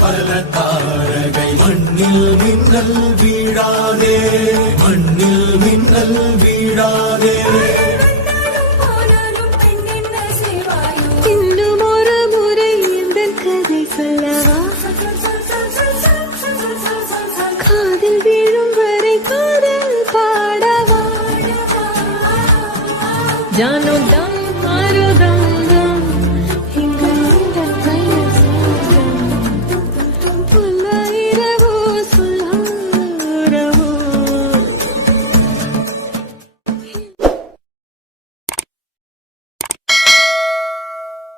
பல தாரகை மண்ணில் மின்னல் வீழாதே மண்ணில் மின்னல் வீழாதே இன்னும் ஒரு முறை இந்த கதை சொல்லவா காதில் வீழும் வரை காதல் பாடவா ஜானோ